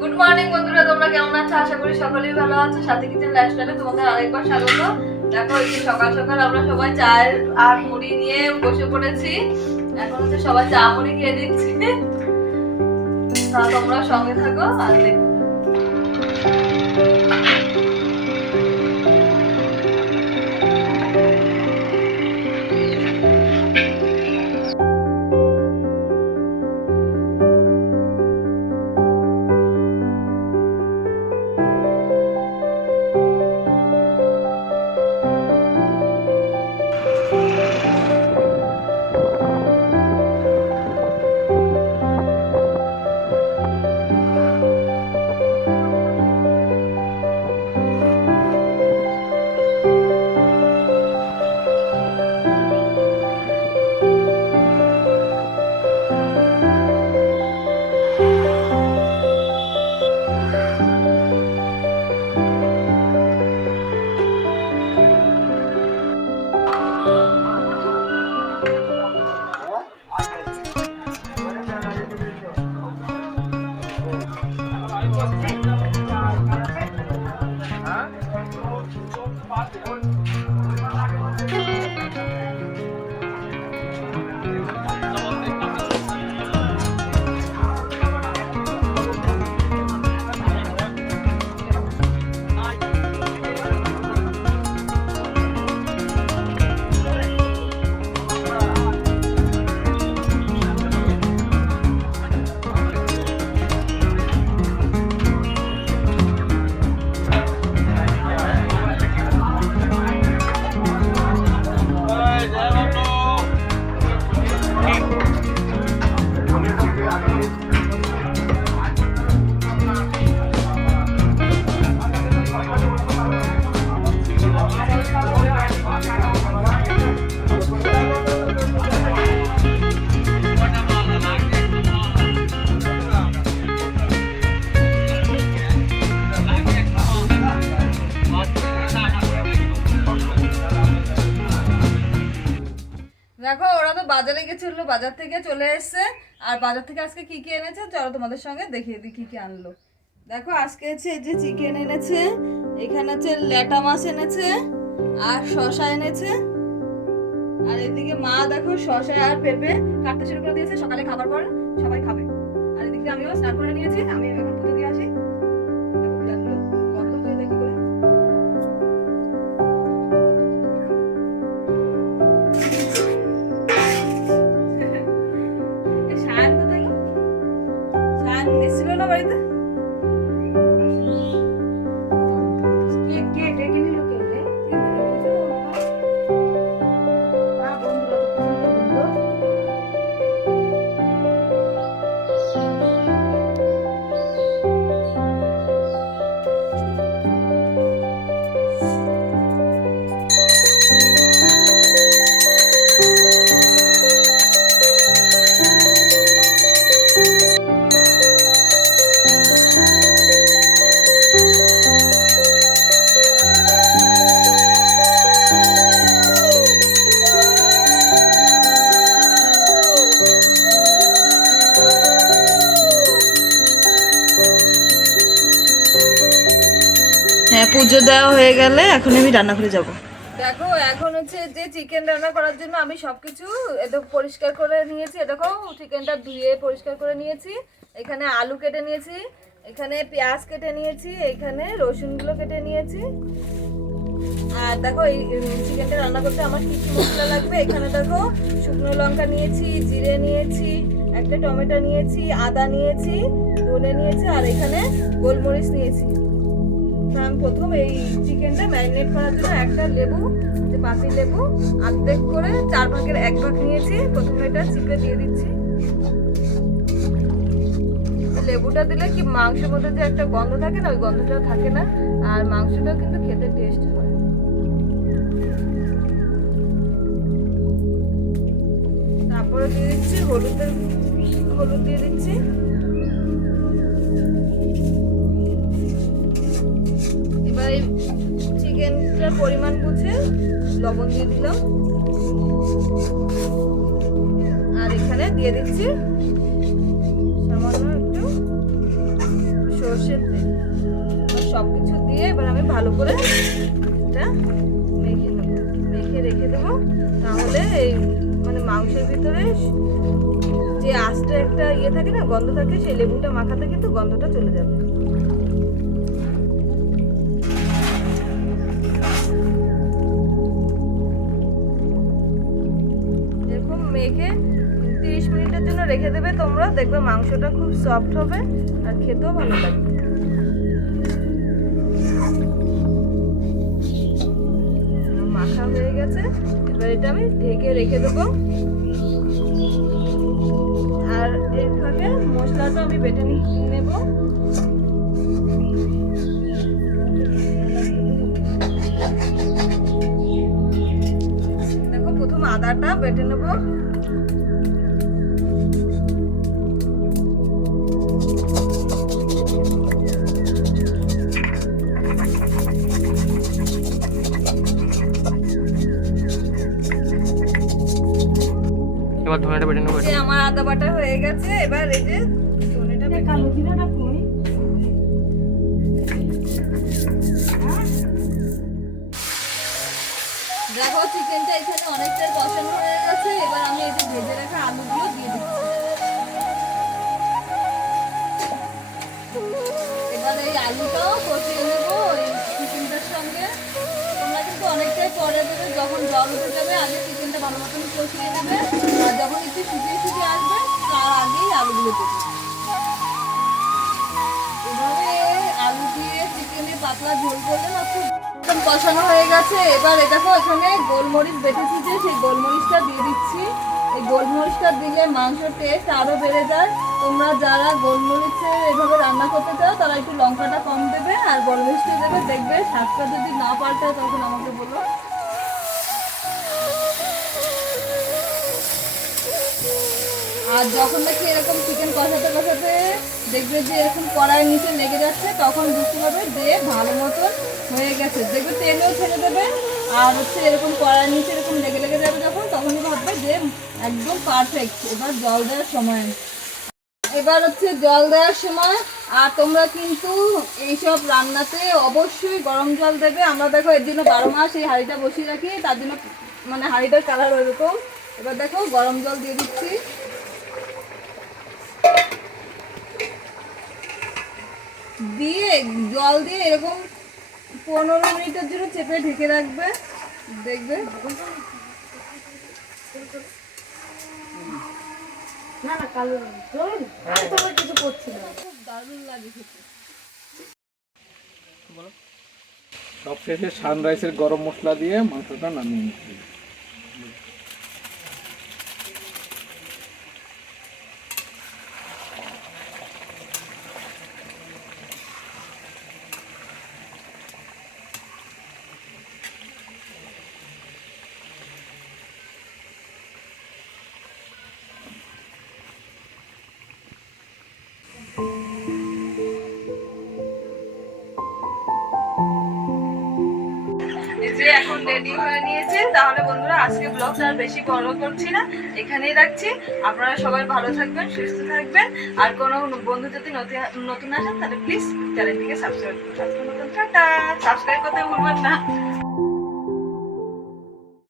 Good morning বন্ধুরা, তোমরা কেমন আছো? আশা করি সকলেই ভালো আছো। সাথে কিচেন লাইফস্টাইলে তোমাদের আরেকবার স্বাগত। দেখো, এই যে সকাল সকাল আমরা সবাই চায়ের আর মুড়ি নিয়ে বসে পড়েছি। এখন হচ্ছে সবাই চা মুড়ি খেয়ে দিচ্ছি তা তোমরা সঙ্গে থাকো, আর দেখো। গেছিল বাজার থেকে চলে এসছে। আর বাজার থেকে আজকে কি কি এনেছে? চলো তোমাদের সঙ্গে দেখিয়ে দিই কি কি আনলো। দেখো, আজকে হচ্ছে যে চিকেন এনেছে, এখানে হচ্ছে ল্যাটা মাছ এনেছে, আর শশা এনেছে। আর এদিকে মা দেখো শশা আর পেঁপে কাটতে শুরু করে দিয়েছে। সকালে খাবার পর সবাই খাবে। আর এদিকে আমিও স্নান করে নিয়েছি আমি দেওয়া হয়ে গেলে এখন আমি রান্না করে যাব। দেখো, এখন হচ্ছে যে চিকেন রান্না করার জন্য আমি সবকিছু এদের পরিষ্কার করে নিয়েছি। দেখো চিকেনটা ধুয়ে পরিষ্কার করে নিয়েছি। এখানে আলু কেটে নিয়েছি, এখানে পেঁয়াজ কেটে নিয়েছি, এখানে রসুনগুলো কেটে নিয়েছি। আর দেখো, এই চিকেনটা রান্না করতে আমার কি কি মশলা লাগবে? এখানে দেখো, শুকনো লঙ্কা নিয়েছি, জিরে নিয়েছি, একটা টমেটো নিয়েছি, আদা নিয়েছি, ধনে নিয়েছি, আর এখানে গোলমরিচ নিয়েছি। প্রথম এই চিকেনটা ম্যারিনেট করার জন্য একটা লেবু, যে পাতি লেবু অর্ধেক করে চার ভাগের এক ভাগ নিয়েছি। প্রথমে এটা চিপে দিয়ে দিচ্ছি। লেবুটা দিলে কি মাংসের মধ্যে যে একটা গন্ধ থাকে না, ওই গন্ধটা থাকে না, আর মাংসটাও কিন্তু খেতে টেস্ট হয়। তারপরে দিয়ে দিচ্ছি হলুদের, হলুদ দিয়ে দিচ্ছি। চিকেনটার পরিমাণ বুঝে লবণ দিয়ে দিলাম। আর এখানে দিয়ে দিচ্ছি সামান্য একটু সর্ষের তেল। সব কিছু দিয়ে এবার আমি ভালো করে এটা মেখে নেব। মেখে রেখে দেবো। তাহলে এই মানে মাংসের ভিতরে যে আস্তে একটা ইয়ে থাকে না, গন্ধ থাকে, সেই লেবুটা মাখাতে কিন্তু গন্ধটা চলে যাবে। তোমরা দেখবে মাংসটা খুব সফট হবে আর খেতেও ভালো লাগবে। মাখা হয়ে গেছে, এবার এটা আমি ঢেকে রেখে দেবো। আর এর মশলাটা আমি বেটে নেব। দেখো, প্রথম আদাটা বেটে নেব। এবার ধনেটা বেটে নেব। আমার আদা বাটা হয়ে গেছে এবার এই যে ধনেটা কালো জিরাটা কই দেখো চিকেনটা এখানে অনেকটাই কষানো হয়ে গেছে। এবার আমি এই যে ভেজে রাখা আলুগুলো দিয়ে দিচ্ছি। এবার এই আলুটাও কষিয়ে নেব ওই চিকেনটার সঙ্গে। তোমরা কিন্তু অনেকটাই পরে দেবে যখন জল উঠে যাবে আগে চিকেনটা ভালো মতন কষিয়ে যখন একটু শুকিয়ে শুকিয়ে আসবে, তার আগেই আলুগুলো দেবে এভাবে আলু দিয়ে চিকেনে পাতলা ঝোল করলে একদম কষানো হয়ে গেছে। এবার দেখো, এখানে গোলমরিচ বেটেছি যে, সেই গোলমরিচটা দিয়ে দিচ্ছি। এই গোলমরিচটা দিলে মাংসের টেস্ট আরও বেড়ে যায়। তোমরা যারা গোলমরিচে এভাবে রান্না করতে চাও, তারা একটু লঙ্কাটা কম দেবে আর গোলমরিচটা দেবে। দেখবে স্বাদটা যদি না পাল্টায়, তখন আমাকে বলো। আর যখন দেখি এরকম চিকেন কষাতে কষাতে দেখবে যে এরকম কড়াইয়ের নিচে লেগে যাচ্ছে, তখন বুঝতে পারবে যে ভালো মতন হয়ে গেছে। দেখবে তেলেও ছেড়ে দেবে, আর হচ্ছে এরকম কড়াইয়ের নিচে এরকম লেগে লেগে যাবে যখন, তখনই ভাববে যে একদম পারফেক্ট এবার জল দেওয়ার সময়। এবার হচ্ছে জল দেওয়ার সময়, আর তোমরা কিন্তু এইসব রান্নাতে অবশ্যই গরম জল দেবে। আমরা দেখো এর জন্য বারো মাস এই হাঁড়িটা বসিয়ে রাখি, তার জন্য মানে হাঁড়িটার কালার ওইরকম। এবার দেখো গরম জল দিয়ে দিচ্ছি। দিয়ে জল দিয়ে এরকম পনেরো মিনিটের জন্য চেপে ঢেকে রাখবে। দেখবে? না না কালো কিছু করছি না। খুব দারুণ লাগে খেতে। সবশেষে সানরাইসের গরম মশলা দিয়ে মাংসটা নামিয়ে নিচ্ছি। এখন রেডি হয়ে নিয়েছে। তাহলে বন্ধুরা, আজকে ব্লগটা আর বেশি বড় করছি না। এখানেই রাখছি। আপনারা সবাই ভালো থাকবেন, সুস্থ থাকবেন। আর কোনো বন্ধু যদি নতুন আসেন, তাহলে প্লিজ চ্যানেলটিকে সাবস্ক্রাইব করুন। সাবস্ক্রাইব করতে ভুলবেন না।